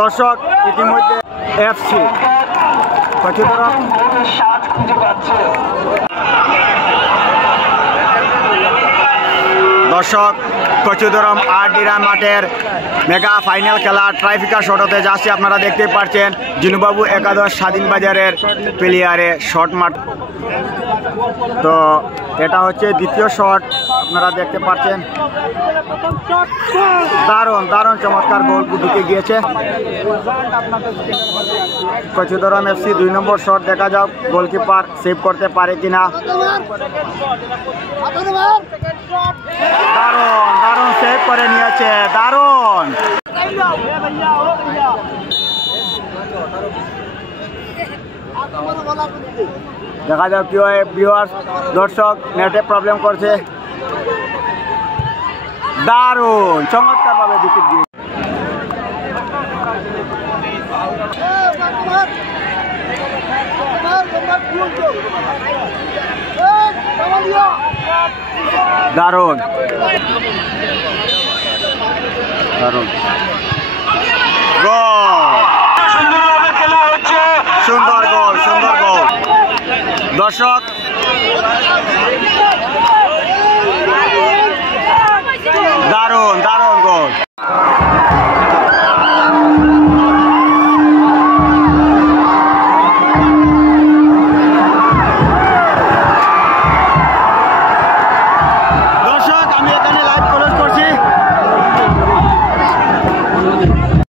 দর্শক ইতিমধ্যে এফসি কচুদরম দর্শক কচুদরম আরডিরা মাঠের মেগা ফাইনাল খেলা ট্রাইফিকা শট হতে যাচ্ছে। আপনারা দেখতে পাচ্ছেন জিনুবাবু একাদশ স্বাধীন বাজারের প্লেয়ারে শট মাঠ। তো এটা হচ্ছে দ্বিতীয় শট, আপনারা দেখতে পাচ্ছেন দারুণ দারুণ চমৎকার গোল ঢুকে গিয়েছে। কচুদরম এফসি 2 নম্বর শট, দেখা যাক গোলকিপার সেভ করতে পারে কিনা। দারুণ দারুণ সেভ করে নিয়েছে, দারুণ। দেখা যাক কি হয় ভিউয়ার্স, দর্শক নেটে প্রবলেম করছে। দারুণ চমৎকার ভাবে উইকেট দিয়ে দারুণ দারুণ সুন্দর গোল, সুন্দর গোল। দর্শক দারুণ দারুণ গোল।